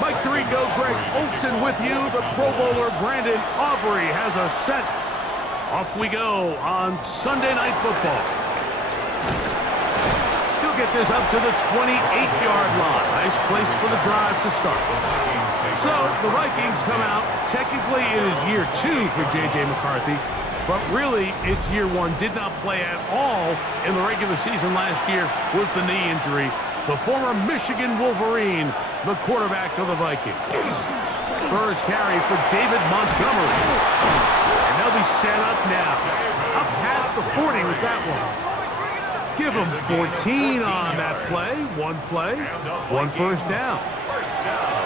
Mike Tirico, Greg Olson with you. The Pro Bowler Brandon Aubrey has a set. Off we go on Sunday Night Football. He'll get this up to the 28-yard line. Nice place for the drive to start. So the Vikings come out. Technically, it is year 2 for J.J. McCarthy, but really, it's year 1. Did not play at all in the regular season last year with the knee injury. The former Michigan Wolverine, the quarterback of the Vikings. First carry for David Montgomery. And they'll be set up now. Up past the 40 with that one. Give them 14 on that play. One first down.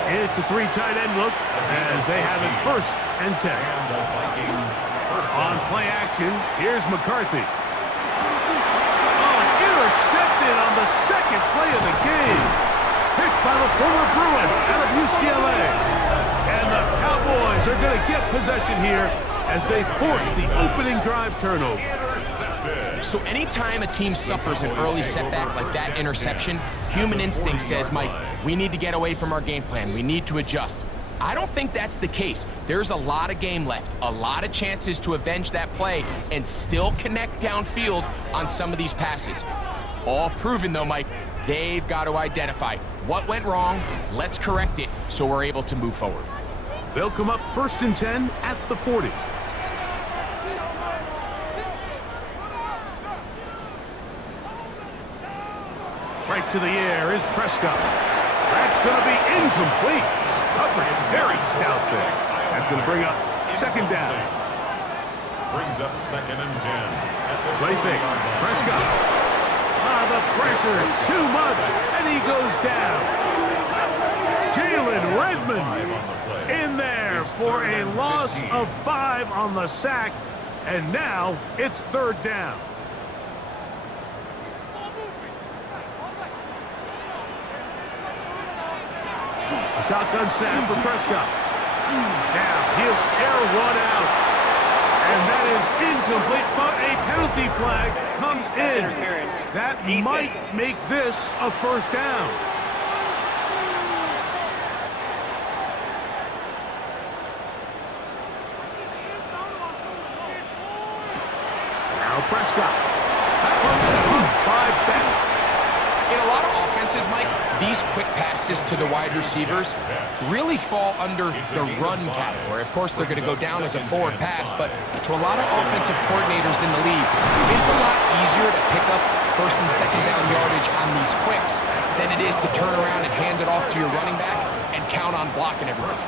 It's a 3 tight end look as they have it 1st and 10. On play action, here's McCarthy. Intercepted on the second play of the game. Picked by the former Bruin out of UCLA. And the Cowboys are going to get possession here as they force the opening drive turnover. So anytime a team suffers an early setback like that interception, human instinct says, Mike, we need to get away from our game plan. We need to adjust. I don't think that's the case. There's a lot of game left, a lot of chances to avenge that play and still connect downfield on some of these passes. All proven, though, Mike, they've got to identify what went wrong, let's correct it so we're able to move forward. They'll come up 1st and 10 at the 40. Right to the air is Prescott. That's going to be incomplete. Coverage very stout there. That's going to bring up 2nd down. Brings up 2nd and 10. Play fake. Prescott. The pressure is too much, and he goes down. Jalen Redmond in there for a loss of 5 on the sack, and now it's 3rd down. A shotgun snap for Prescott. Now he'll air one out. And that is incomplete, but a penalty flag comes in. That might make this a 1st down. Now Prescott. That one caught by Beck. In a lot of offenses, Mike, these quick passes to the wide receivers really fall under the run category. Of course, they're going to go down as a forward pass, but to a lot of offensive coordinators in the league, it's a lot easier to pick up 1st and 2nd down yardage on these quicks than it is to turn around and hand it off to your running back and count on blocking everybody.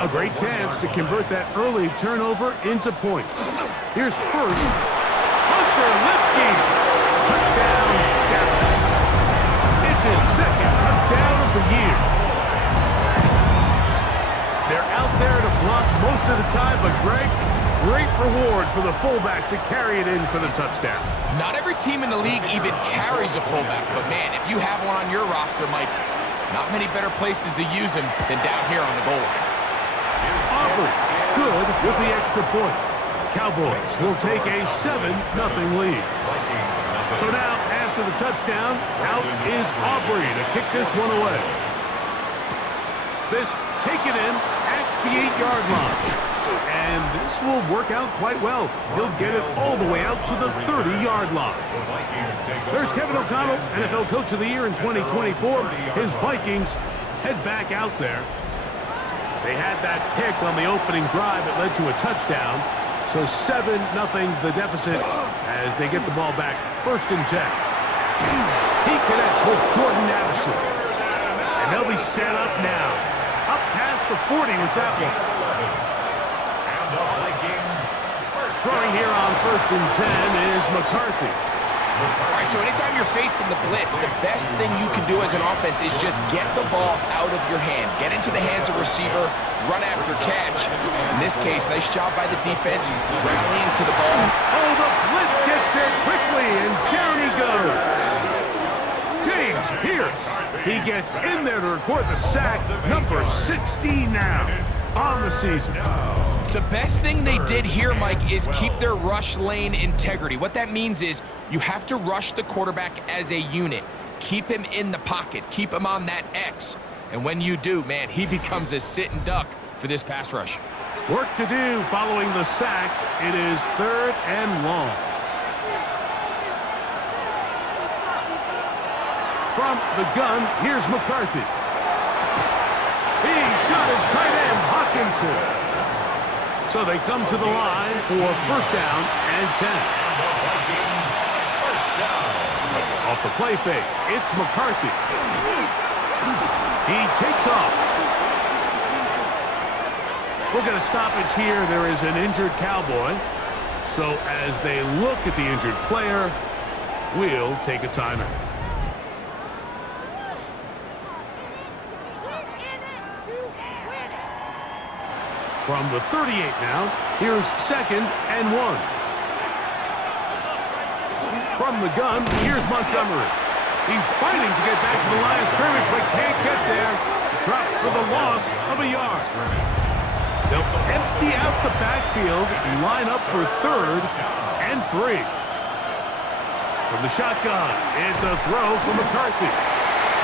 A great chance to convert that early turnover into points. Here's first, Hunter Lipke. Touchdown, Dallas. It's his 2nd touchdown of the year. They're out there to block most of the time, but Greg, great reward for the fullback to carry it in for the touchdown. Not every team in the league even carries a fullback, but man, if you have one on your roster, Mike, not many better places to use him than down here on the goal line. Aubrey, good with the extra point. Cowboys will take a 7-0 lead. So now, after the touchdown, out is Aubrey to kick this one away. This taken in at the 8-yard line. And this will work out quite well. He'll get it all the way out to the 30-yard line. There's Kevin O'Connell, NFL Coach of the Year in 2024. His Vikings head back out there. They had that pick on the opening drive that led to a touchdown. So 7-0 the deficit as they get the ball back 1st and 10. He connects with Jordan Addison. And they'll be set up now. Up past the 40 with that one. Throwing here on 1st and 10 is McCarthy. All right, so anytime you're facing the blitz, the best thing you can do as an offense is just get the ball out of your hand. Get into the hands of receiver, run after catch. In this case, nice job by the defense, rallying to the ball. Oh, the blitz gets there quickly, and down he goes. James Pierce, he gets in there to record the sack, number 16 now on the season. The best thing they did here, Mike, is keep their rush lane integrity. What that means is you have to rush the quarterback as a unit. Keep him in the pocket. Keep him on that X. And when you do, man, he becomes a sitting duck for this pass rush. Work to do following the sack. It is 3rd and long. From the gun, here's McCarthy. He's got his tight end, Hawkinson. So they come to the line for 1st down and 10. Off the play fake, it's McCarthy. He takes off. We'll get a stoppage here. There is an injured Cowboy. So as they look at the injured player, we'll take a timeout. From the 38 now, here's 2nd and 1. From the gun, here's Montgomery. He's fighting to get back to the line of scrimmage, but can't get there. Dropped for the loss of a yard. They'll empty out the backfield and line up for 3rd and 3. From the shotgun, it's a throw from McCarthy.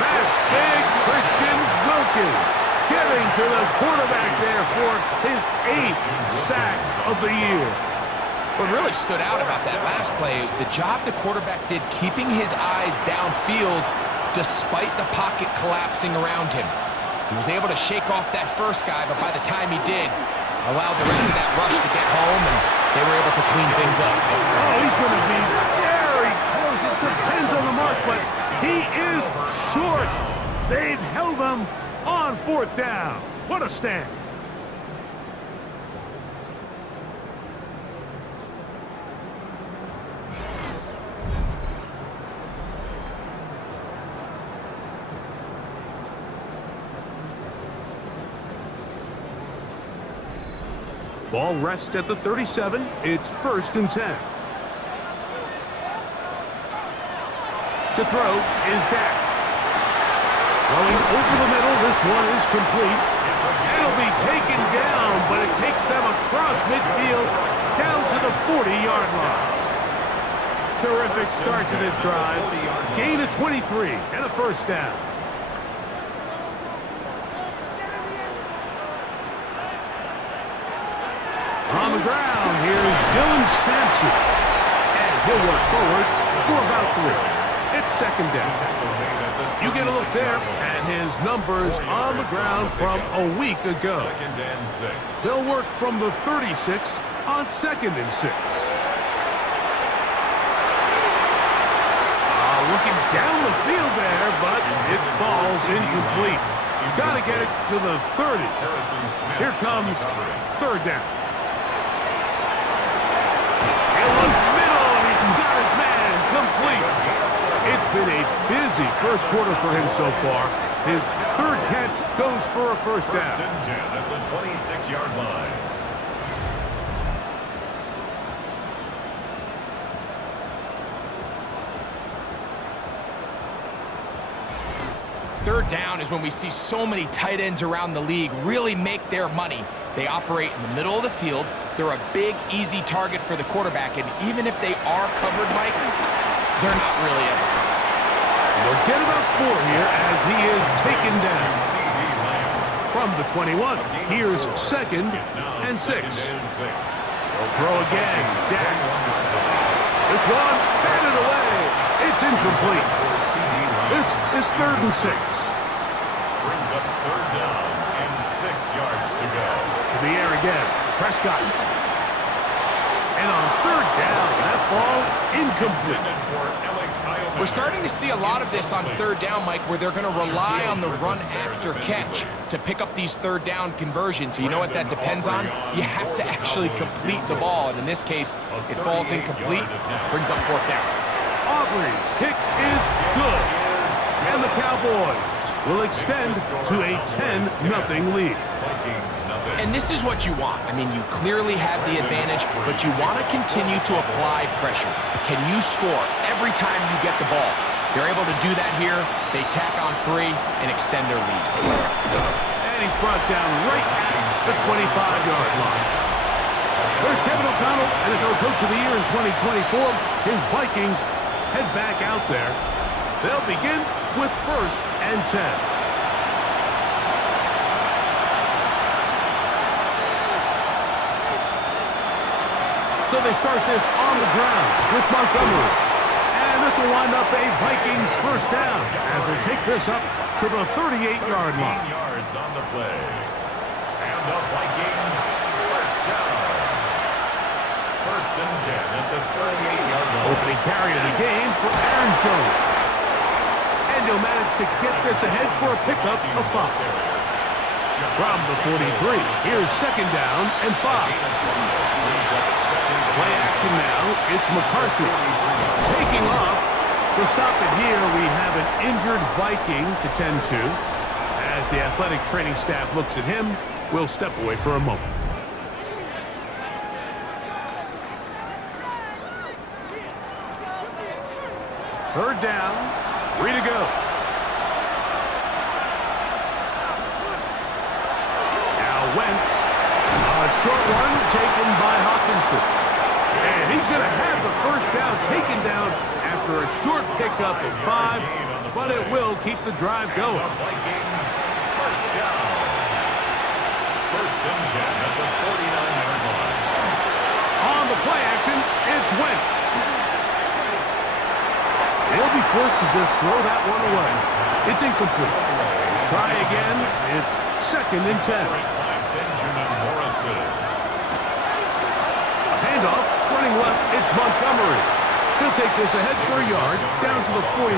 That's big Christian Wilkins. Getting to the quarterback there for his 8th sack of the year. What really stood out about that last play is the job the quarterback did keeping his eyes downfield despite the pocket collapsing around him. He was able to shake off that first guy, but by the time he did, allowed the rest of that rush to get home, and they were able to clean things up. Oh, he's going to be very close. It depends on the mark, but he is short. They've held him on 4th down. What a stand. Ball rests at the 37. It's 1st and 10. To throw is Dak. Throwing over the middle, this one is complete. It'll be taken down, but it takes them across midfield down to the 40-yard line. Terrific start to this drive. Gain of 23 and a 1st down. On the ground, here's Dylan Sampson. And he'll work forward for about 3. It's 2nd down. You get a look there at his numbers on the ground from a week ago. 2nd and 6. They'll work from the 36 on 2nd and 6. Looking down the field there, but it falls incomplete. Got to get it to the 30. Here comes 3rd down. Middle, and he's got his man complete. It's been a busy 1st quarter for him so far. His 3rd catch goes for a 1st down. 1st and 10 at the 26-yard line. Third down is when we see so many tight ends around the league really make their money. They operate in the middle of the field. They're a big, easy target for the quarterback, and even if they are covered, Mike, they're not really ever covered. They'll get about 4 here as he is taken down. CeeDee Lamb. From the 21, here's 2nd and 6. They'll throw again. Dak. This one, batted away. It's incomplete. This is 3rd and 6. Brings up 3rd down and 6 yards to go. To the air again. Prescott. And on 3rd down, that ball incomplete. We're starting to see a lot of this on 3rd down, Mike, where they're going to rely on the run after catch to pick up these 3rd down conversions. You know what that depends on? You have to actually complete the ball, and in this case, it falls incomplete, brings up 4th down. Aubrey's kick is good. And the Cowboys will extend to a 10-0 lead. And this is what you want. I mean, you clearly have the advantage, but you want to continue to apply pressure. Can you score every time you get the ball? They're able to do that here. They tack on 3 and extend their lead. And he's brought down right at the 25-yard line. There's Kevin O'Connell, NFL Coach of the Year in 2024. His Vikings head back out there. They'll begin with 1st and 10. So they start this on the ground with Montgomery. And this will wind up a Vikings first down as they take this up to the 38-yard line. 15 yards on the play. And the Vikings first down. First and 10 at the 38-yard line. Opening carry of the game for Aaron Jones. And he'll manage to get this ahead for a pickup of 5. From the 43, here's second down and 5. Play action now, it's McCarthy. Taking off. To stop it here, we have an injured Viking to tend to. As the athletic training staff looks at him, we'll step away for a moment. Third down, 3 to go. Wentz, a short one taken by Hawkinson. And he's going to have the first down taken down after a short pickup of 5, but it will keep the drive going. Vikings first down. First and 10 at the 49-yard line. On the play action, it's Wentz. He'll be forced to just throw that one away. It's incomplete. Try again. It's second and 10. Handoff, running left, it's Montgomery. He'll take this ahead for a yard, down to the 49.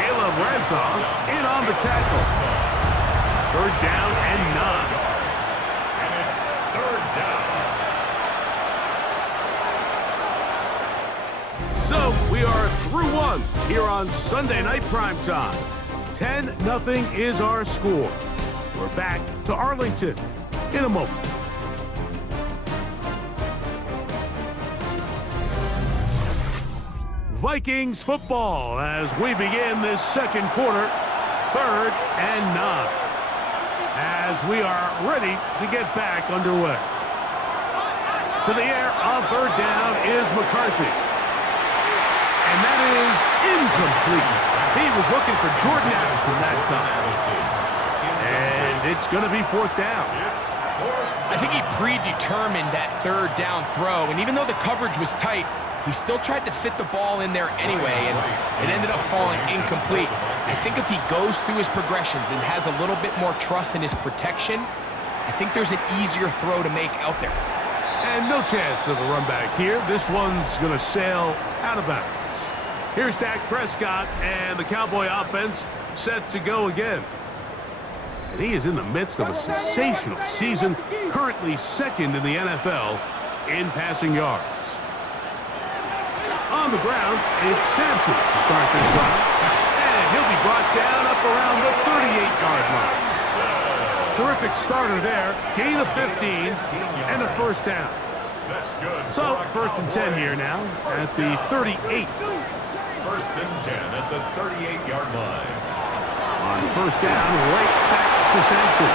Caleb Ransaw in on the tackle. Third down and 9. And it's third down. So, we are through one here on Sunday Night Primetime. 10-0 is our score. We're back to Arlington in a moment. Vikings football as we begin this second quarter, third and 9. As we are ready to get back underway. To the air on third down is McCarthy. And that is incomplete. He was looking for Jordan Addison that time. And it's going to be fourth down. I think he predetermined that third down throw, and even though the coverage was tight, he still tried to fit the ball in there anyway, and it ended up falling incomplete. I think if he goes through his progressions and has a little bit more trust in his protection, I think there's an easier throw to make out there. And no chance of a run back here. This one's going to sail out of bounds. Here's Dak Prescott and the Cowboy offense set to go again. And he is in the midst of a sensational season, currently second in the NFL in passing yards. On the ground, it's Sampson to start this drive. And he'll be brought down up around the 38-yard line. Terrific starter there. Gain of 15 and a first down. So, first and 10 here now at the 38. First and 10 at the 38-yard line. On first down, right back to Sampson.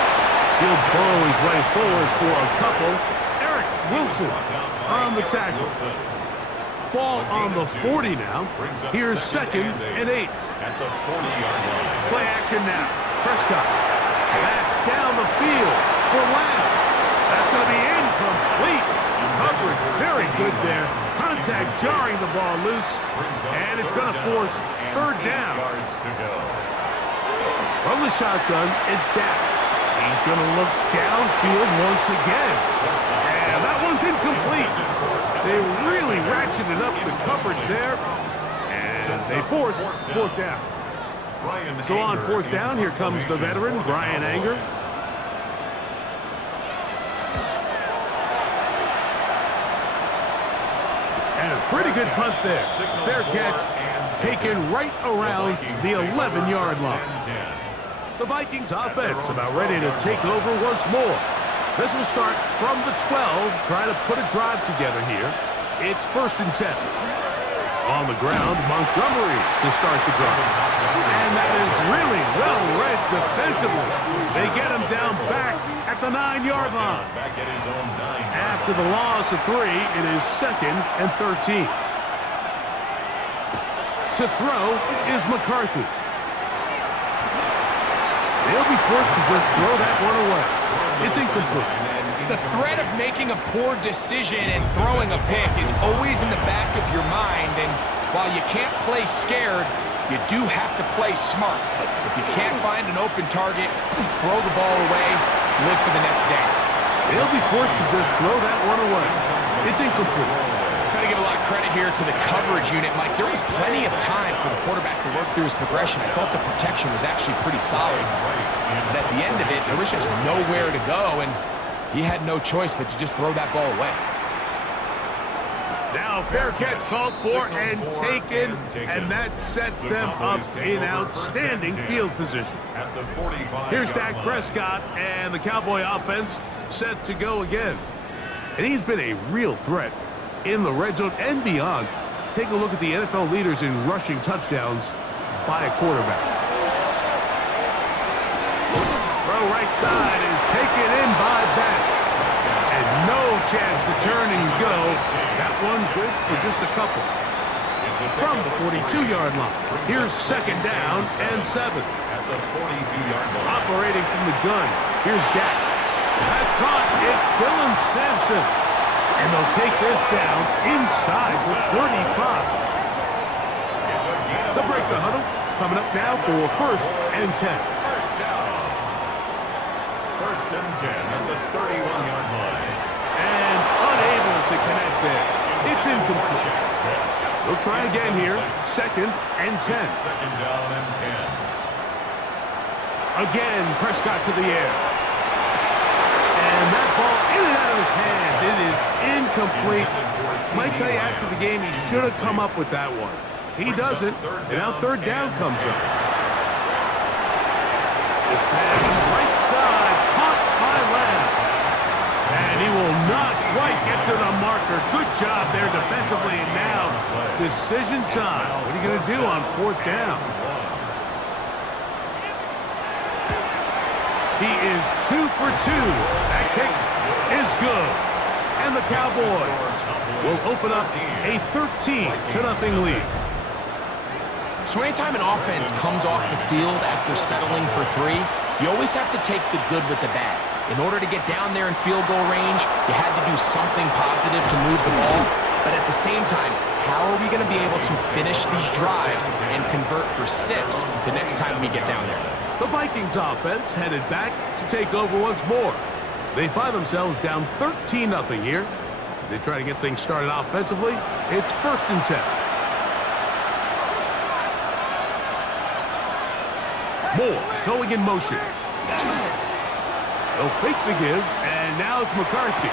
He'll burrow his way forward for a couple. Eric Wilson on the tackle. Ball on the 40 now. Here's second and 8. At the 40-yard line. Play action now. Prescott. That's down the field for Lamb. That's going to be incomplete. Coverage very good there. Contact jarring the ball loose. And it's going to force third down. From the shotgun, it's Dak. He's going to look downfield once again. And that one's incomplete. They really ratcheted up the coverage there, and they force fourth down. So on fourth down, here comes the veteran, Brian Anger. And a pretty good punt there. Fair catch, taken right around the 11-yard line. The Vikings offense about ready to take over once more. This will start from the 12, try to put a drive together here. It's first and 10. On the ground, Montgomery to start the drive. And that is really well read defensively. They get him down back at the 9-yard line. After the loss of 3, it is second and 13. To throw is McCarthy. They'll be forced to just throw that one away. It's incomplete. The threat of making a poor decision and throwing a pick is always in the back of your mind, and while you can't play scared, you do have to play smart. If you can't find an open target, throw the ball away, live for the next down. They'll be forced to just throw that one away. It's incomplete. Got to give a lot of credit here to the coverage unit, Mike. There was plenty of time for the quarterback to work through his progression. I thought the protection was actually pretty solid. But at the end of it, there was just nowhere to go, and he had no choice but to just throw that ball away. Now fair catch called for and taken, and that sets them up in outstanding field position. Here's Dak Prescott, and the Cowboy offense set to go again. And he's been a real threat in the red zone and beyond. Take a look at the NFL leaders in rushing touchdowns by a quarterback. Throw right side is taken in by Batch. And no chance to turn and go. That one's good for just a couple. From the 42-yard line, here's second down and 7. At the 42-yard line. Operating from the gun, here's Dak. That's caught. It's Dylan Sampson. And they'll take this down inside the 35. They'll break the huddle. Coming up now for first and 10. First down. First and 10 at the 31-yard line. And unable to connect there. It's incomplete. They'll try again here. Second and 10. Second down and 10. Again, Prescott to the air. And that ball in and out of his hands. It is incomplete. Might tell you after the game he should have come up with that one. He doesn't. And now third down comes up. This pass right side caught by Lamb. And he will not quite get to the marker. Good job there defensively. And now decision time. What are you going to do on fourth down? He is 2 for 2. That kick is good. And the Cowboys will open up a 13-0 lead. So anytime an offense comes off the field after settling for 3, you always have to take the good with the bad. In order to get down there in field goal range, you had to do something positive to move the ball. But at the same time, how are we going to be able to finish these drives and convert for 6 the next time we get down there? The Vikings offense headed back to take over once more. They find themselves down 13-0 here. As they try to get things started offensively, it's first and 10. Moore going in motion. They'll fake the give, and now it's McCarthy.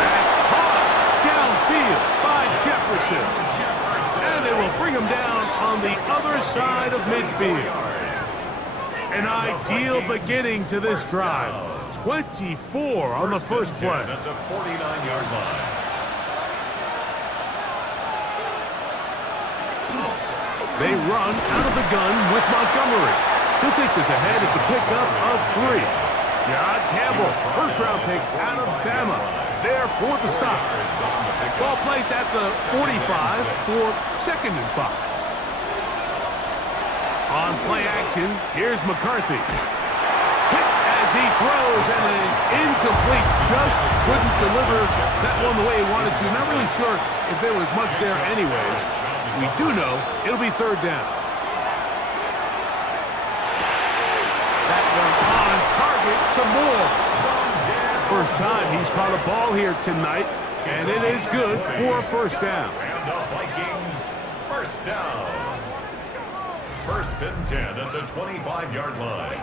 That's caught downfield by Jefferson. And they will bring him down on the other side of midfield. An ideal beginning to this drive. 24 on the first play. At the 49-yard line. They run out of the gun with Montgomery. He'll take this ahead. It's a pickup of 3. John Campbell, first-round pick out of Bama. There for the stop. Ball placed at the 45 for second and 5. On play action, here's McCarthy. Hit as he throws, and it is incomplete. Just couldn't deliver that one the way he wanted to. Not really sure if there was much there anyways. We do know it'll be third down. That one on target to Moore. First time he's caught a ball here tonight, and it is good for a first down. And the Vikings, first down. First and 10 at the 25-yard line.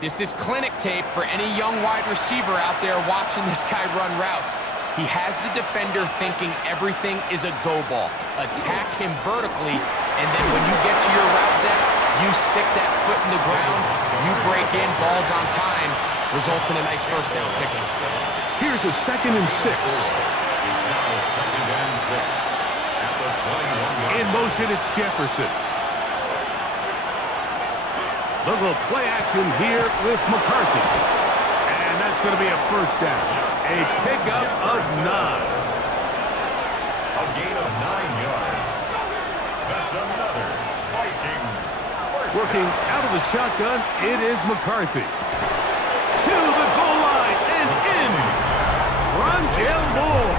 This is clinic tape for any young wide receiver out there watching this guy run routes. He has the defender thinking everything is a go ball. Attack him vertically, and then when you get to your route depth, you stick that foot in the ground, you break in, balls on time, results in a nice first down pickup. Here's a second and 6. It's now second and 6 at the 21-yard line. In motion, it's Jefferson. They'll go play action here with McCarthy. And that's going to be a first down. A pickup of 9. A gain of 9 yards. That's another Viking Working out of the shotgun, it is McCarthy. To the goal line and in. Rondale Moore.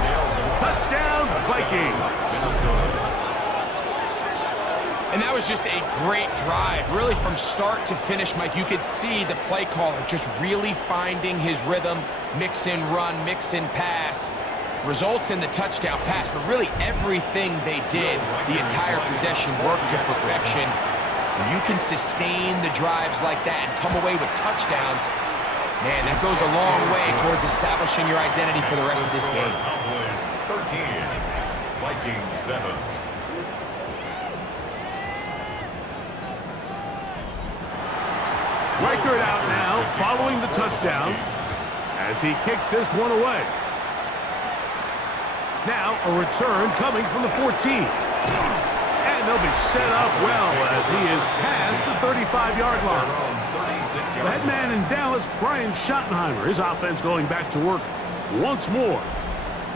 Touchdown, Vikings. And that was just a great drive. Really from start to finish, Mike, you could see the play caller just really finding his rhythm. Mix in run, mix in pass. Results in the touchdown pass, but really everything they did, the entire possession worked to perfection. When you can sustain the drives like that and come away with touchdowns, man, that goes a long way towards establishing your identity for the rest of this game. Cowboys 13, Vikings 7. Reichert out now, following the touchdown, as he kicks this one away. Now a return coming from the 14. And they'll be set up well as he is past the 35-yard line. The head man in Dallas, Brian Schottenheimer, his offense going back to work once more.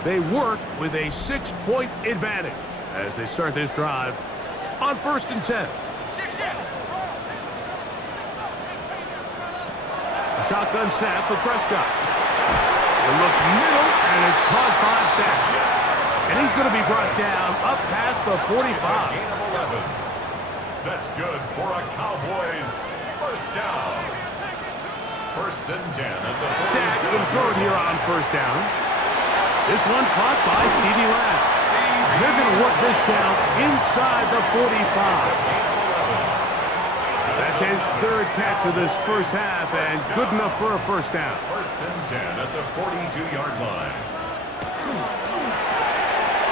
They work with a 6-point advantage as they start this drive on 1st and 10. A shotgun snap for Prescott. They look middle, and it's caught by Beck. And he's going to be brought down up past the 45. That's good for a Cowboys first down. 1st and 10 at the 46. Dak's going to throw it here on 1st down. This one caught by CeeDee Lamb. They're going to work this down inside the 45. That's his 3rd catch of this first half, and good enough for a first down. 1st and 10 at the 42-yard line.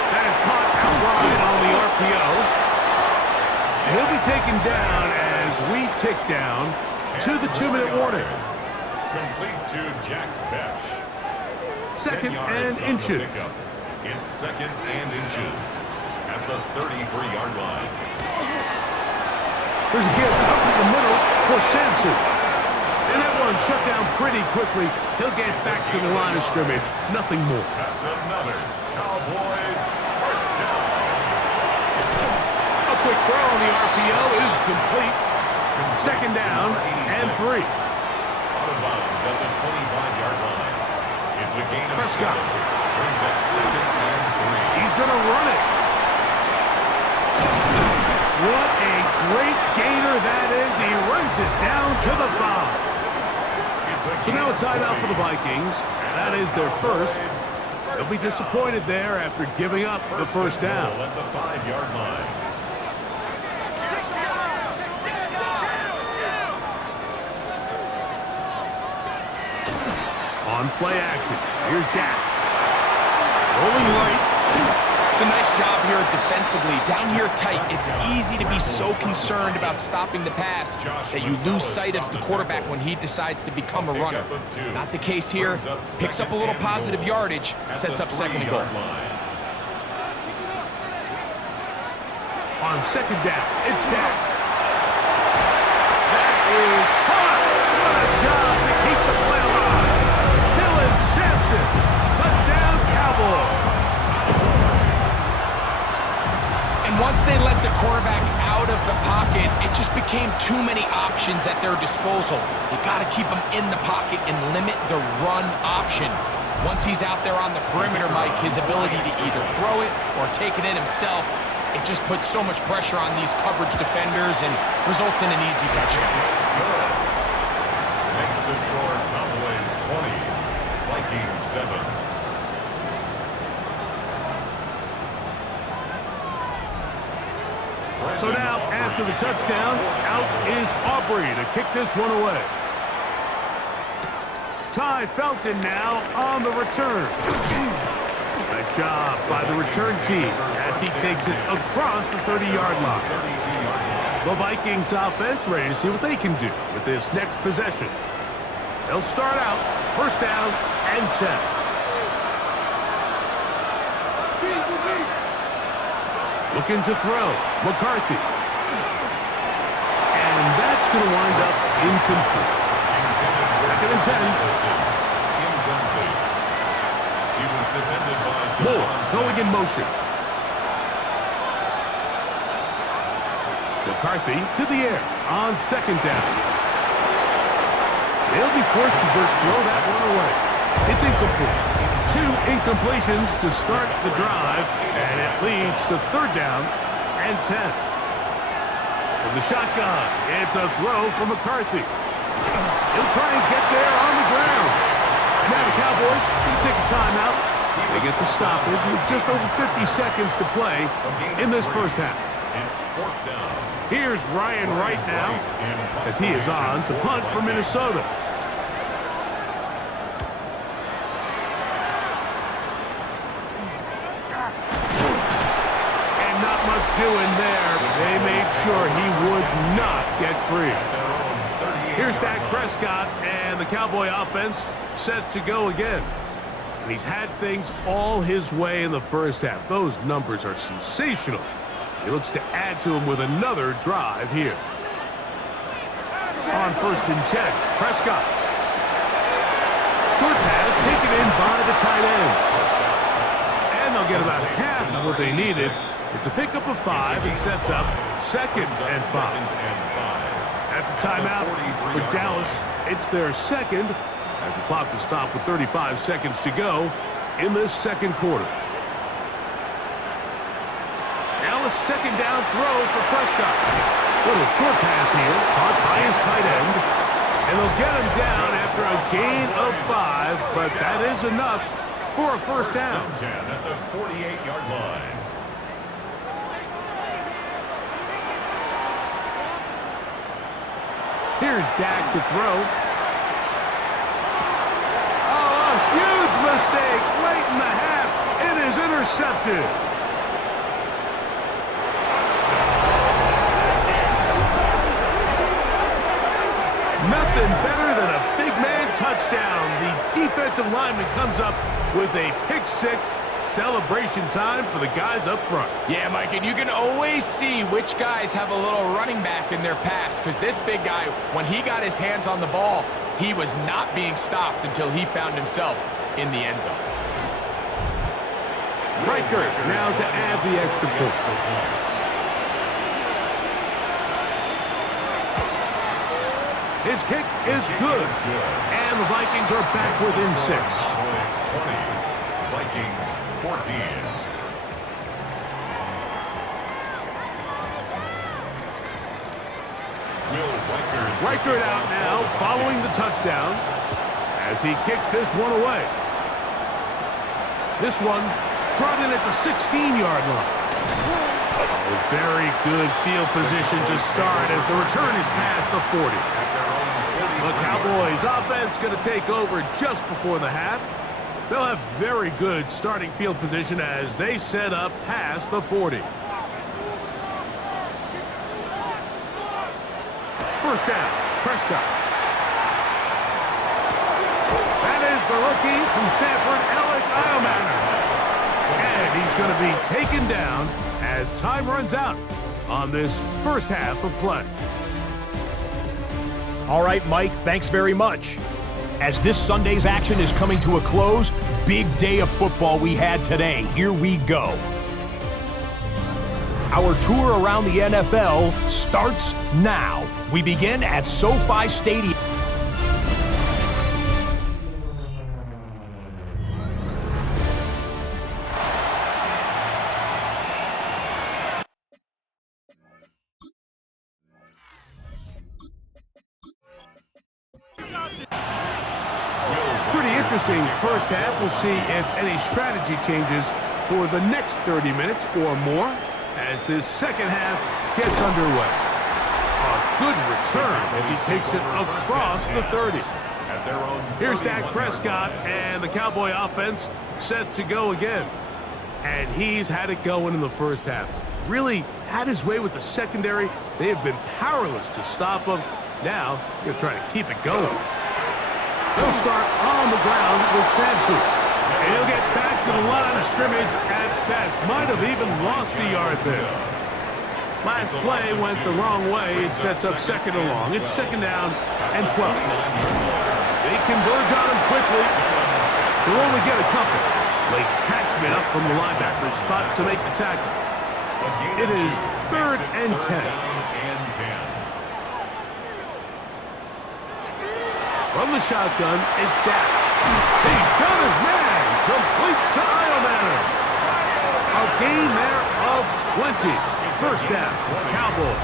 That is caught outright on the RPO. He'll be taken down as we tick down to the 2-minute warning. Complete to Jack Beck. 2nd and inches. It's 2nd and inches at the 33-yard line. There's a give up in the middle for Sampson. And that one shut down pretty quickly. He'll get back to the line of scrimmage. Nothing more. That's another Cowboys first down. A quick throw on the RPO is complete. 2nd down and 3. Out of bounds at the 25-yard line. It's a gain of Prescott 7. Brings up 2nd and 3. He's going to run it. What a great gainer that is. He runs it down to the 5. So now a timeout for the Vikings. That is their first. They'll be disappointed there after giving up the first down. At the 5-yard line. On play action. Here's Dak. Rolling right. It's a nice job here defensively. Down here tight, it's easy to be so concerned about stopping the pass that you lose sight of the quarterback when he decides to become a runner. Not the case here. Picks up a little positive yardage, sets up 2nd and goal. On 2nd down, it's Dak. That is caught. What a job to keep the play alive. Dylan Sampson. Touchdown, Cowboys. And once they let the quarterback out of the pocket, it just became too many options at their disposal. You got to keep him in the pocket and limit the run option. Once he's out there on the perimeter, Mike, his ability to either throw it or take it in himself, it just puts so much pressure on these coverage defenders and results in an easy touchdown. Makes the score Cowboys 20, Vikings 7. So now, after the touchdown, out is Aubrey to kick this one away. Ty Felton now on the return. Nice job by the return team as he takes it across the 30-yard line. The Vikings offense ready to see what they can do with this next possession. They'll start out 1st down and 10. Looking to throw. McCarthy. And that's going to wind up incomplete. 2nd and 10. Incomplete. He was defended by Moore going in motion. McCarthy to the air. on second down. They'll be forced to just throw that one away. It's incomplete. 2 incompletions to start the drive, and it leads to third down and 10. From the shotgun, it's a throw from McCarthy. He'll try and get there on the ground. And now the Cowboys can take a timeout. They get the stoppage with just over 50 seconds to play in this first half. Here's Ryan Wright now as he is on to punt for Minnesota. And not much doing there. They made sure he would not get free. Here's Dak Prescott, and the Cowboy offense set to go again. And he's had things all his way in the first half. Those numbers are sensational. He looks to add to him with another drive here. On 1st and 10, Prescott. Short pass taken in by the tight end. And they'll get about half of what they needed. It's a pickup of 5 and sets up 2nd and 5. That's a timeout for Dallas. It's their second as the clock will stop with 35 seconds to go in this second quarter. Now a second down throw for Prescott. Little short pass here, caught by his tight end. And they'll get him down after a gain of 5, but that is enough for a first down. 10 at the 48-yard line. Here's Dak to throw. Oh, a huge mistake late in the half. It is intercepted. Nothing better than a big man touchdown. The defensive lineman comes up with a pick-6. Celebration time for the guys up front. Yeah, Mike, and you can always see which guys have a little running back in their pass, because this big guy, when he got his hands on the ball, he was not being stopped until he found himself in the end zone. Riker now to add the extra point. His kick is good, and the Vikings are back within 6. Vikings 14. Reichert out now following the touchdown as he kicks this one away. This one brought in at the 16-yard line. A very good field position to start as the return is past the 40. The Cowboys offense going to take over just before the half. They'll have very good starting field position as they set up past the 40. First down, Prescott. That is the rookie from Stanford, Alec Eilman. And he's going to be taken down as time runs out on this first half of play. All right, Mike, thanks very much. As this Sunday's action is coming to a close, big day of football we had today. Here we go. Our tour around the NFL starts now. We begin at SoFi Stadium. Interesting first half. We'll see if any strategy changes for the next 30 minutes or more as this second half gets underway. A good return as he takes it across the 30. Here's Dak Prescott, and the Cowboy offense set to go again. And he's had it going in the first half. Really had his way with the secondary. They have been powerless to stop him. Now, they're trying to keep it going. They'll start on the ground with Sampson. And he'll get back to the line of scrimmage at best. Might have even lost a yard there. Last play went the wrong way. It sets up second and long. It's second down and 12. They converge on him quickly. They'll only get a couple. Blake Cashman up from the linebacker spot to make the tackle. It is 3rd and 10. From the shotgun, it's Dak. He's done his man. Complete to Iomanner. A gain there of 20. First down, Cowboys.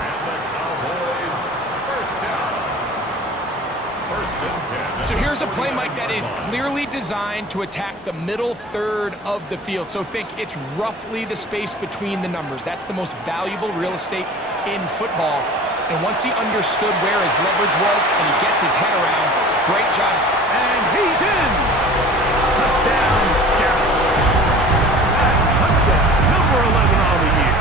And the Cowboys, first down. First and 10. So here's a play, Mike, that is clearly designed to attack the middle third of the field. So think it's roughly the space between the numbers. That's the most valuable real estate in football. And once he understood where his leverage was and he gets his head around, great job. And he's in. Touchdown, Dallas. That touchdown, number 11 on the year.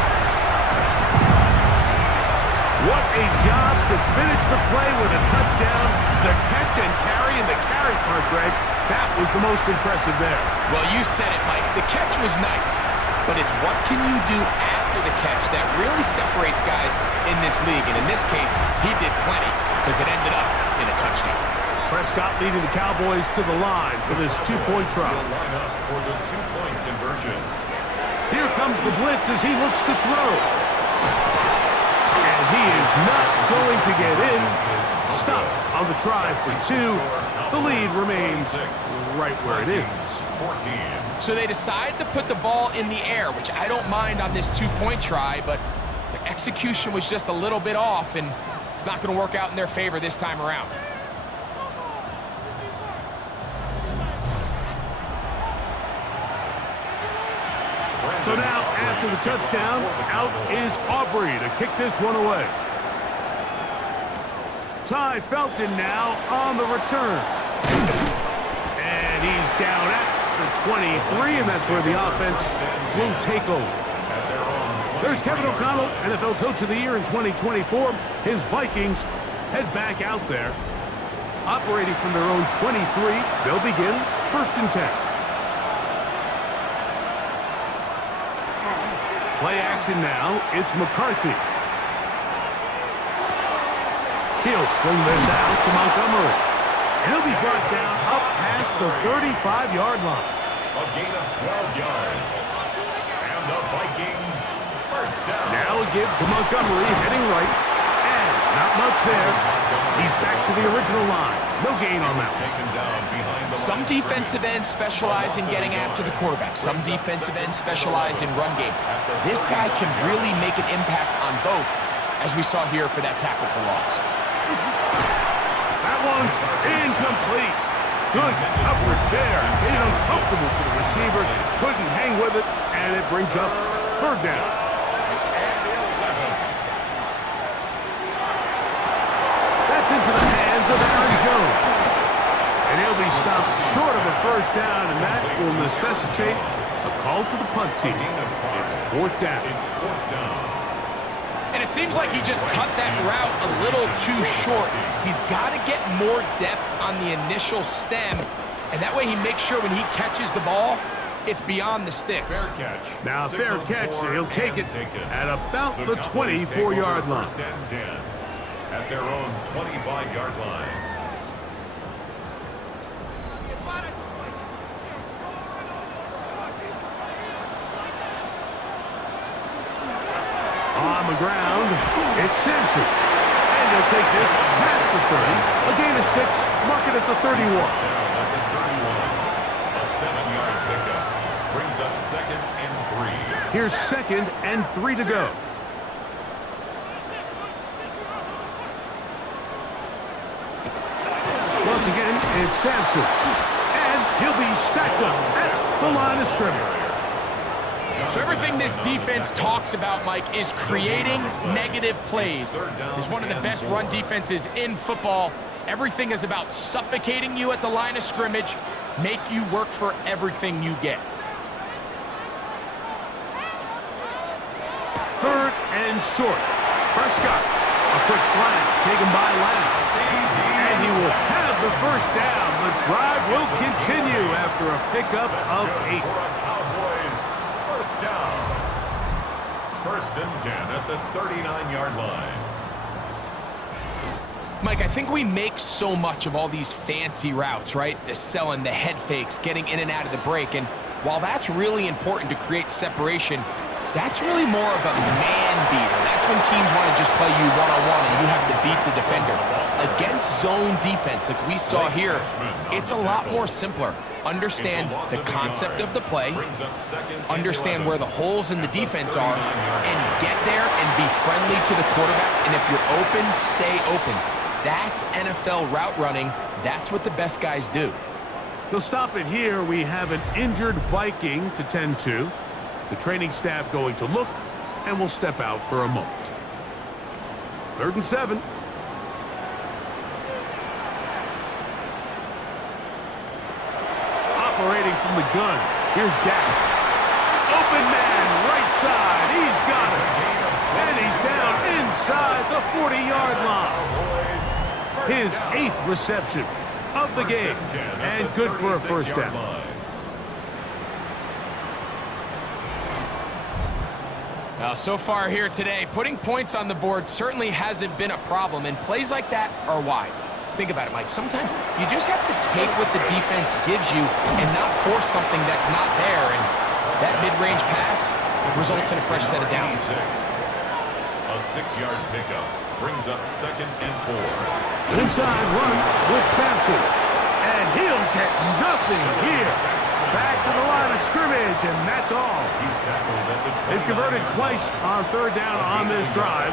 What a job to finish the play with a touchdown. The catch and carry and the carry part, Greg, that was the most impressive there. Well, you said it, Mike. The catch was nice, but it's what can you do after the catch that really separates guys in this league. And in this case, he did plenty because it ended up in a touchdown. Prescott leading the Cowboys to the line for this two-point try. Line up for the two-point conversion. Here comes the blitz as he looks to throw. And he is not going to get in. Stop on the try for 2. The lead remains right where it is. 14. So they decide to put the ball in the air, which I don't mind on this two-point try, but the execution was just a little bit off, and it's not going to work out in their favor this time around. So now, after the touchdown, out is Aubrey to kick this one away. Ty Felton now on the return. And he's down at the 23, and that's where the offense will take over. There's Kevin O'Connell, NFL Coach of the Year in 2024. His Vikings head back out there. Operating from their own 23, they'll begin first and 10. Play action now, it's McCarthy. He'll swing this out to Montgomery. And he'll be brought down up past the 35-yard line. A gain of 12 yards. And the Vikings first down. Now a give to Montgomery, heading right. And not much there. He's back to the original line. No gain on that. Taken down behind the Some defensive ends specialize in getting after the quarterback. Some defensive ends specialize in run game. This guy can really make an impact on both, as we saw here for that tackle for loss. That one's incomplete. Good coverage there. Made it uncomfortable for the receiver. Couldn't hang with it, and it brings up third down. That's into the hands of Aaron Jones. And he'll be stopped short of a first down, and that will necessitate a call to the punt team. It's fourth down. And it seems like he just cut that route a little too short. He's got to get more depth on the initial stem, and that way he makes sure when he catches the ball, it's beyond the sticks. Fair catch. Now, fair catch, he'll take it at about the 24-yard line. First and 10 at their own 25-yard line. On the ground, it's Simpson. And they'll take this past the 30. A gain of 6, mark it at the 31. Down at the 31. A 7-yard pickup brings up second and 3. Here's second and 3 to go. Once again, it's Sampson. And he'll be stacked up at the line of scrimmage. So everything this defense talks about, Mike, is creating negative plays. It's one of the best run defenses in football. Everything is about suffocating you at the line of scrimmage, make you work for everything you get. Third and short. Prescott, a quick slant taken by Lamb. And he will have the first down. The drive will continue after a pickup of 8. Cowboys first down. First and 10 at the 39-yard line. Mike, I think we make so much of all these fancy routes, right? The selling, the head fakes, getting in and out of the break. And while that's really important to create separation, that's really more of a man beater. That's when teams want to just play you one-on-one and you have to beat the defender. against zone defense like we saw here, it's a lot more simpler. Understand the concept of the play, understand where the holes in the defense are, and get there and be friendly to the quarterback. And if you're open, stay open. That's NFL route running. That's what the best guys do. They'll stop it here. We have an injured Viking to tend to. The training staff going to look, and we'll step out for a moment. 3rd and 7. Operating from the gun. Here's Dak. Open man, right side. He's got it. And he's down inside the 40-yard line. His 8th reception of the game. And good for a first down. Now, so far here today, putting points on the board certainly hasn't been a problem, and plays like that are why. Think about it, Mike. Sometimes you just have to take what the defense gives you and not force something that's not there, and that mid-range pass results in a fresh set of downs. A 6-yard pickup brings up 2nd and 4. Inside run with Sampson, and he'll get nothing here. Back to the line of scrimmage, and that's all. They've converted twice on 3rd down on this drive.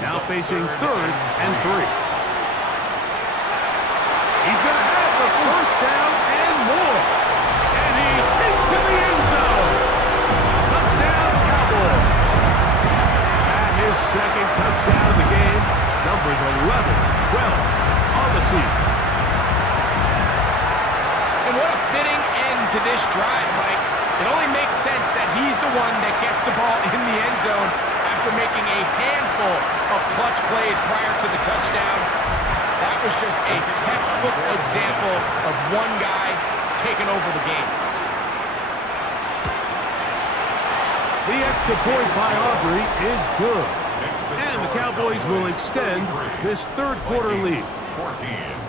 Now facing 3rd and 3. He's going to have the first down and more. And he's into the end zone. Touchdown, Cowboys. And his 2nd touchdown of the game. Numbers 11, 12 on the season. And what a fitting end to this drive, Mike. It only makes sense that he's the one that gets the ball in the end zone after making a handful of clutch plays prior to the touchdown. That was just a textbook example of one guy taking over the game. The extra point by Aubrey is good. And the Cowboys will extend this 3rd quarter lead.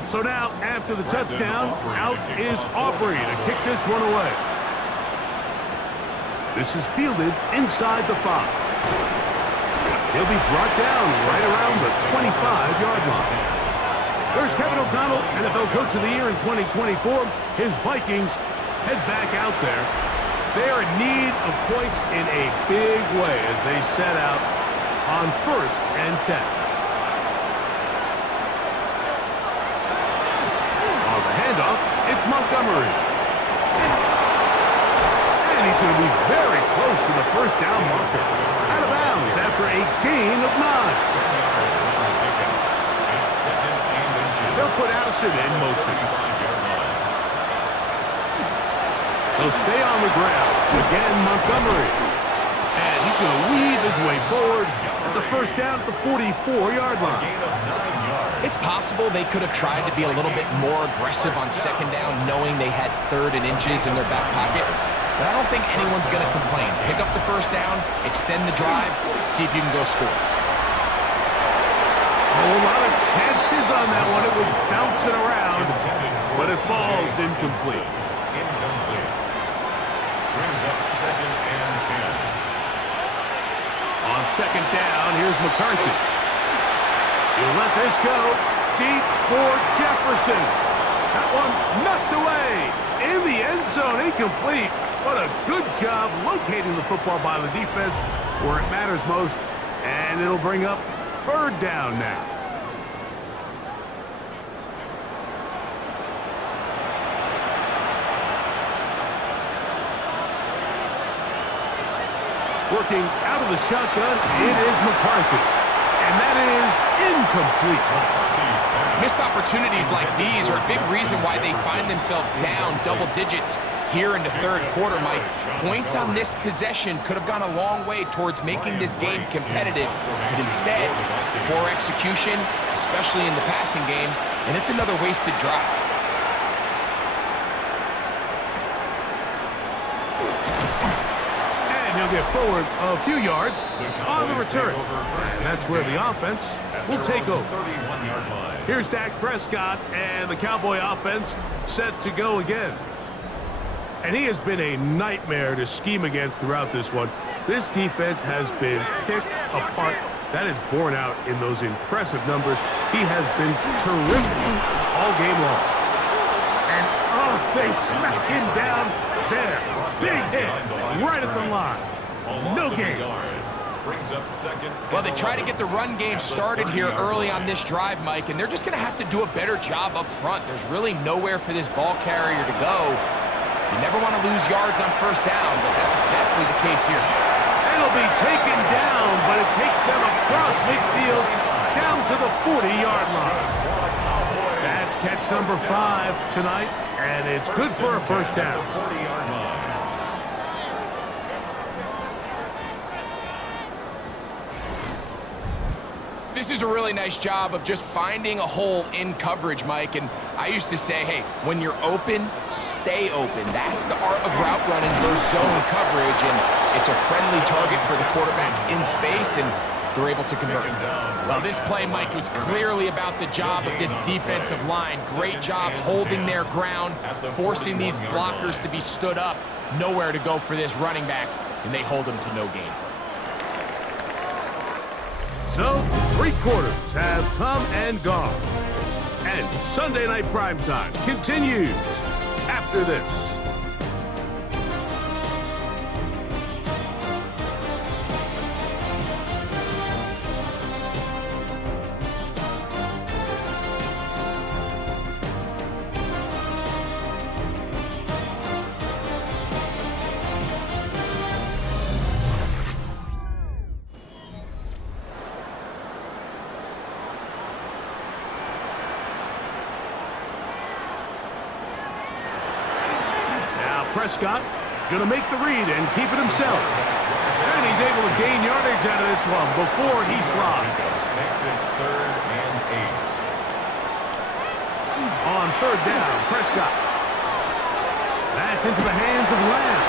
So now, after the touchdown, out is Aubrey to kick this one away. This is fielded inside the 5. He'll be brought down right around the 25-yard line. There's Kevin O'Connell, NFL Coach of the Year in 2024. His Vikings head back out there. They are in need of points in a big way as they set out on 1st and 10. On the handoff, it's Montgomery. And he's going to be very close to the first down marker. Out of bounds after a gain of 9. They'll put Addison in motion. He'll stay on the ground. Again, Montgomery. And he's going to weave his way forward. It's a first down at the 44-yard line. It's possible they could have tried to be a little bit more aggressive on 2nd down, knowing they had 3rd and inches in their back pocket. But I don't think anyone's going to complain. Pick up the first down, extend the drive, see if you can go score. A lot of chances on that one. It was bouncing around, but it falls incomplete. Brings up 2nd and 10. On 2nd down, here's McCarthy. He'll let this go deep for Jefferson. That one knocked away in the end zone, incomplete. What a good job locating the football by the defense where it matters most, and it'll bring up 3rd down now. Working out of the shotgun, it is McCarthy. And that is incomplete. Missed opportunities like these are a big reason why they find themselves down double digits here in the 3rd quarter, Mike. Points on this possession could have gone a long way towards making this game competitive. But instead, poor execution, especially in the passing game, and it's another wasted drive. He'll get forward a few yards on the return. And that's where the offense will take over. Here's Dak Prescott and the Cowboy offense set to go again. And he has been a nightmare to scheme against throughout this one. This defense has been picked apart That is borne out in those impressive numbers. He has been terrific all game long. And, oh, they smack him down there. Big hit right at the line. No gain. Well, they try to get the run game started here early on this drive, Mike, and they're just going to have to do a better job up front. There's really nowhere for this ball carrier to go. You never want to lose yards on first down, but that's exactly the case here. It'll be taken down, but it takes them across midfield down to the 40-yard line. That's catch number 5 tonight, and it's good for a first down. This is a really nice job of just finding a hole in coverage, Mike. And I used to say, hey, when you're open, stay open. That's the art of route running versus zone coverage. And it's a friendly target for the quarterback in space, and they're able to convert. Well, this play, Mike, was clearly about the job of this defensive line. Great job holding their ground, forcing these blockers to be stood up. Nowhere to go for this running back, and they hold him to no gain. So, 3 quarters have come and gone. And Sunday Night Primetime continues after this. Prescott going to make the read and keep it himself. And he's able to gain yardage out of this one before he slides. Makes it 3rd and 8. On 3rd down, Prescott. That's into the hands of Lamb.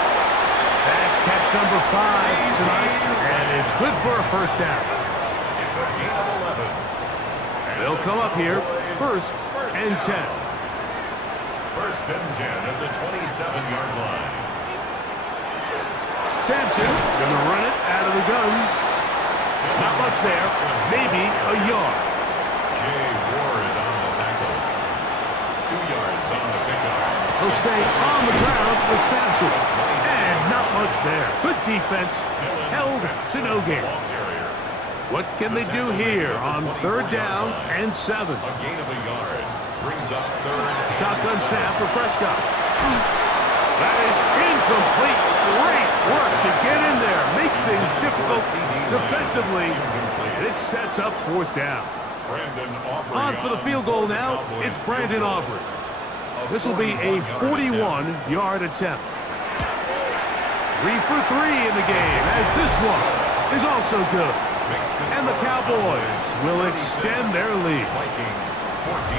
That's catch number 5 tonight, and it's good for a first down. It's a gain of 11. They'll come up here, 1st and 10. 1st and 10 at the 27-yard line. Sampson going to run it out of the gun. Not much there, maybe a yard. Jay Ward on the tackle. 2 yards on the pickup. He'll stay on the ground with Sampson. And not much there. Good defense, held to no gain. What can they do here on 3rd down and 7? A gain of a yard. Brings up 3rd. Shotgun snap for Prescott. That is incomplete. Great work to get in there, make things difficult defensively, and it sets up 4th down. On for the field goal now, it's Brandon Aubrey. This will be a 41-yard attempt. 3 for 3 in the game, as this one is also good. And the Cowboys will extend their lead.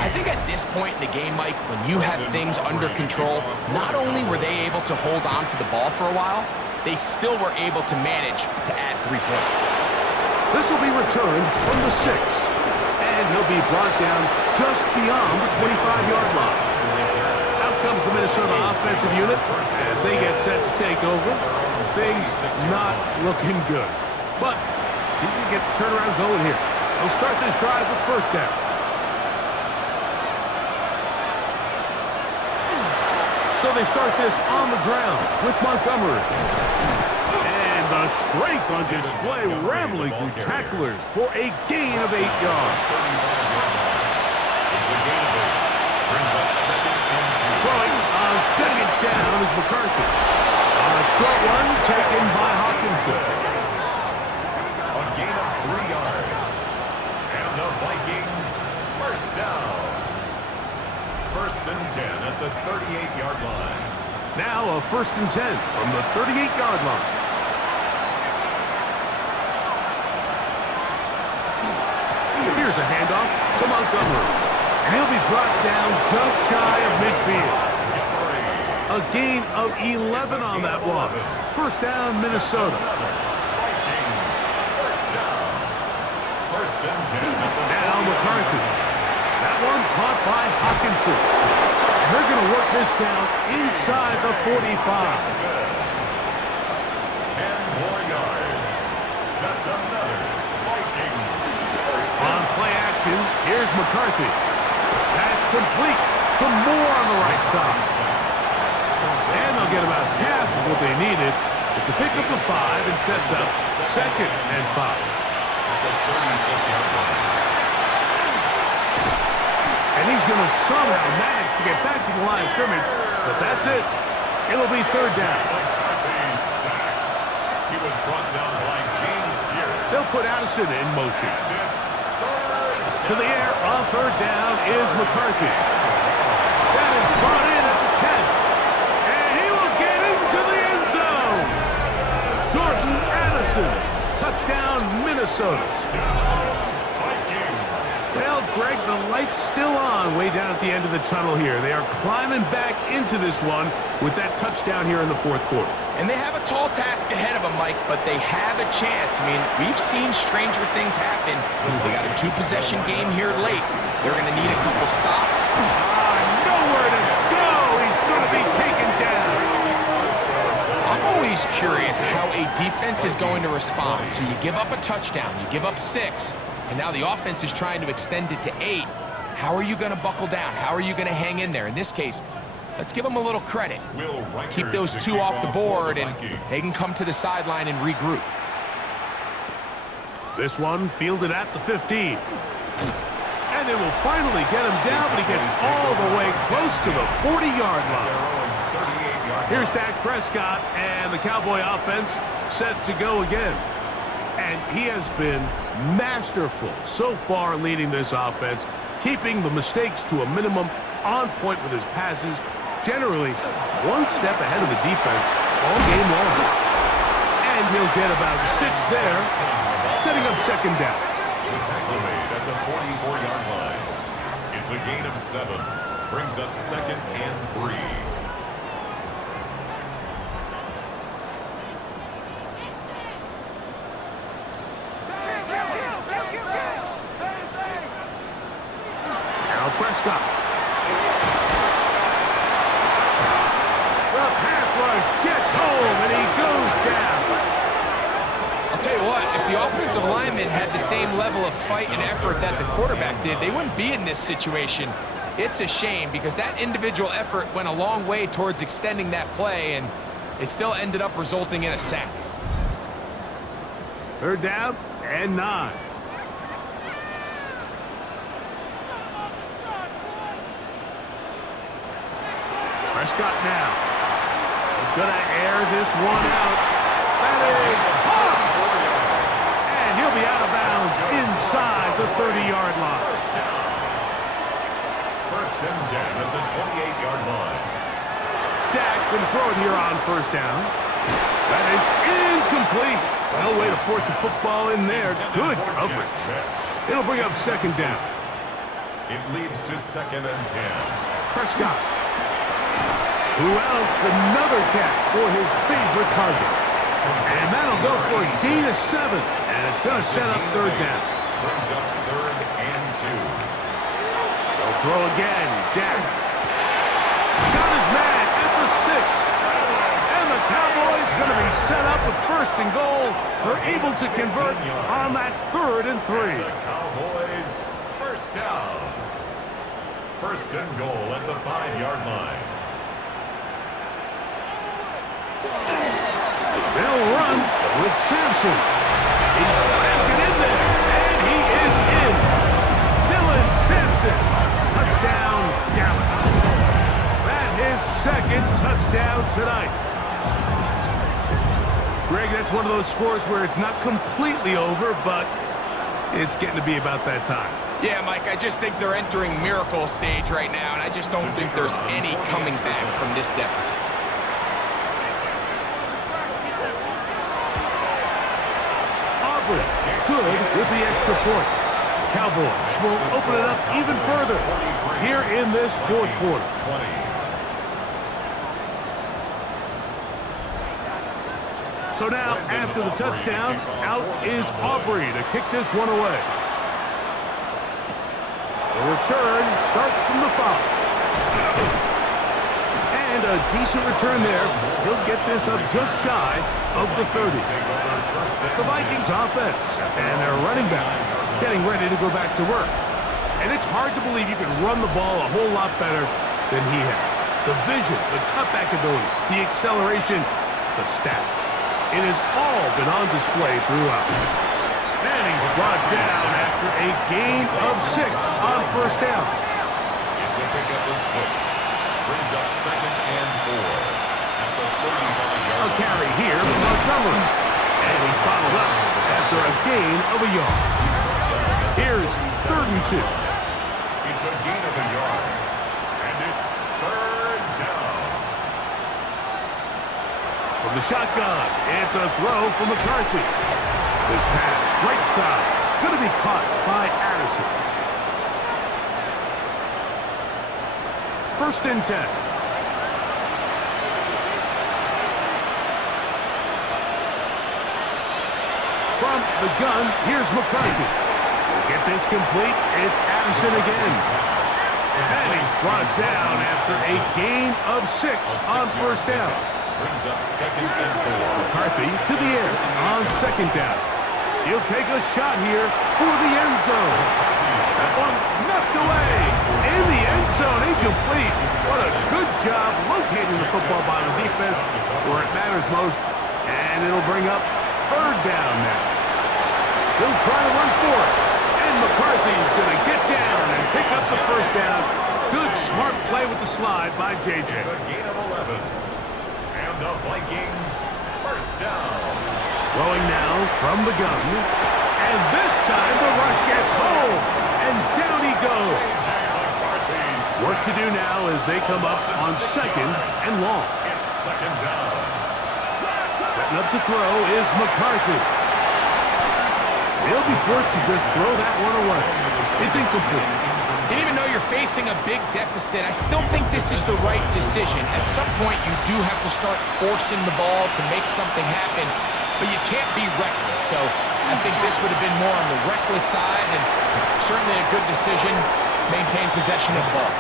I think at this point in the game, Mike, when you have things under control, not only were they able to hold on to the ball for a while, they still were able to manage to add 3 points. This will be returned from the 6, and he'll be brought down just beyond the 25-yard line. Out comes the Minnesota offensive unit as they get set to take over. Things not looking good. But see if we can get the turnaround going here. They'll start this drive with 1st down. So they start this on the ground with Montgomery. And the strength on display, rambling through tacklers for a gain of 8 yards. It's a gain of 8. Brings up 2nd and 2. Throwing on 2nd down is McCarthy. On a short one taken by Hawkinson. A gain of 3 yards. And the Vikings, 1st down. 1st and 10 at the 38-yard line. Now a 1st and 10 from the 38-yard line. Here's a handoff to Montgomery. And he'll be brought down just shy of midfield. A gain of 11 on that one. 1st down, Minnesota. Vikings, 1st down. 1st and 10. Now McCarthy. That one caught by Hawkinson. And they're going to work this down inside the 45. 10 more yards. That's another Vikings Here's McCarthy. That's complete. Some more on the right side. And they'll get about half of what they needed. It's a pickup of 5 and sets up 2nd and 5. And he's going to somehow manage to get back to the line of scrimmage, but that's it. It'll be 3rd down. He was brought down by James Pierce. They'll put Addison in motion. To the air on 3rd down is McCarthy. That is brought in at the 10. And he will get into the end zone. Jordan Addison. Touchdown, Minnesota. Well, Greg, the light's still on way down at the end of the tunnel here. They are climbing back into this one with that touchdown here in the 4th quarter. And they have a tall task ahead of them, Mike, but they have a chance. I mean, we've seen stranger things happen. They got a 2-possession game here late. They're going to need a couple stops. Nowhere to go. He's going to be taken down. I'm always curious how a defense is going to respond. So you give up a touchdown, you give up 6, and now the offense is trying to extend it to 8. How are you going to buckle down? How are you going to hang in there? In this case, let's give them a little credit. Keep those 2 off the board, and they can come to the sideline and regroup. This one fielded at the 15. And they will finally get him down, but he gets all the way close to the 40-yard line. Here's Dak Prescott, and the Cowboy offense set to go again. And he has been masterful so far leading this offense, keeping the mistakes to a minimum, on point with his passes, generally one step ahead of the defense all game long. And he'll get about 6 there, setting up 2nd down. Tackle made at the 44-yard line. It's a gain of 7. Brings up 2nd and 3. Now Prescott. The pass rush gets home, and he goes down. I'll tell you what, if the offensive lineman had the same level of fight and effort that the quarterback did, they wouldn't be in this situation. It's a shame because that individual effort went a long way towards extending that play, and it still ended up resulting in a sack. 3rd down and 9. Prescott now. He's going to air this one out. That is hot. And he'll be out of bounds inside the 30-yard line. 1st and 10 at the 28-yard line. Dak can throw it here on 1st down. That is incomplete. No way to force the football in there. Good coverage. It'll bring up 2nd down. It leads to 2nd and 10. Prescott. Who else? Another catch for his favorite target. And that'll go for a gain of 7. And it's going to set up 3rd down. Brings up 3rd and 2. They'll throw again. Dak. Got his man at the 6. And the Cowboys going to be set up with 1st and goal. They're able to convert on that 3rd and 3. The Cowboys 1st down. 1st and goal at the 5-yard line. They'll run with Sampson. He slams it in there, and he is in. Dylan Sampson. Touchdown, Dallas. That is 2nd touchdown tonight. Greg, that's one of those scores where it's not completely over, but it's getting to be about that time. Yeah, Mike, I just think they're entering miracle stage right now, and I just don't think there's any coming back from this deficit. Good with the extra point. Cowboys will open it up even further here in this 4th quarter. So now, after the touchdown, out is Aubrey to kick this one away. The return starts from the 5. And a decent return there. He'll get this up just shy of the 30. The Vikings offense and their running back getting ready to go back to work. And it's hard to believe you can run the ball a whole lot better than he has. The vision, the cutback ability, the acceleration, the stats. It has all been on display throughout. And he's brought down after a gain of 6 on first down. It's a pickup of 6. Brings up 2nd and 4 at the 35-yard A carry here from Montgomery. And he's bottled up after a gain of a yard. Here's 3rd and 2. It's a gain of a yard. And it's 3rd down. From the shotgun, it's a throw from McCarthy. This pass, right side, going to be caught by Addison. 1st and 10. From the gun, here's McCarthy. Get this complete, it's Addison again. And he's brought down after a gain of 6 on first down. Brings up 2nd and 4. McCarthy to the air on 2nd down. He'll take a shot here for the end zone. That one's knocked away. In the end zone, incomplete. What a good job locating the football by the defense where it matters most. And it'll bring up 3rd down now. He'll try to run for it. And McCarthy's going to get down and pick up the 1st down. Good, smart play with the slide by J.J. It's a gain of 11. And the Vikings 1st down. Throwing now from the gun. And this time the rush gets home. And down he goes. Work to do now as they come up on 2nd and long. It's 2nd down. Setting up to throw is McCarthy. He'll be forced to just throw that one away. It's incomplete. And even though you're facing a big deficit, I still think this is the right decision. At some point, you do have to start forcing the ball to make something happen, but you can't be reckless. So I think this would have been more on the reckless side, and certainly a good decision. Maintain possession of the ball.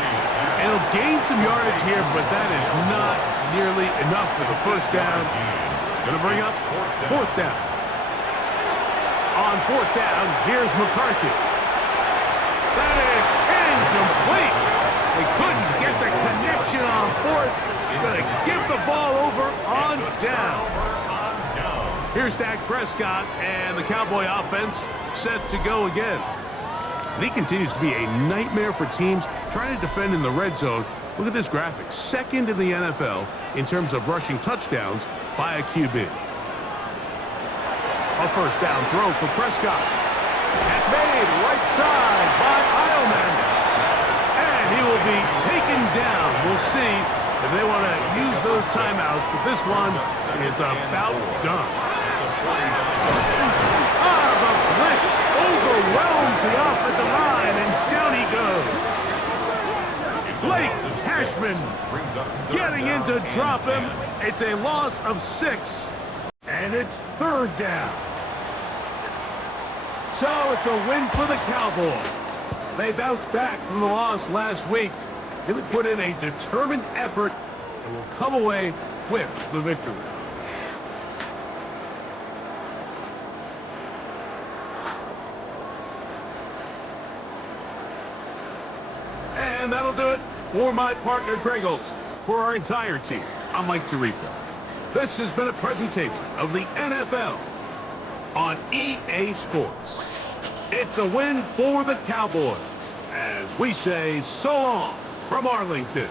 And he'll gain some yardage here, but that is not nearly enough for the 1st down. It's going to bring up 4th down. On 4th down, here's McCarthy. That is incomplete. They couldn't get the connection on 4th. Going to give the ball over on down. Here's Dak Prescott and the Cowboy offense set to go again. And he continues to be a nightmare for teams trying to defend in the red zone. Look at this graphic. 2nd in the NFL in terms of rushing touchdowns by a QB. A 1st down throw for Prescott. That's made right side by Eilman. And he will be taken down. We'll see if they want to use those timeouts, but this one is about done. The blitz overwhelms the offensive line, and down he goes. Blake Cashman getting in to drop him. It's a loss of 6, and it's 3rd down. So it's a win for the Cowboys. They bounced back from the loss last week. They put in a determined effort and will come away with the victory. And that'll do it for my partner, Greg Olson. For our entire team, I'm Mike Tirico. This has been a presentation of the NFL on EA Sports. It's a win for the Cowboys, as we say so long from Arlington.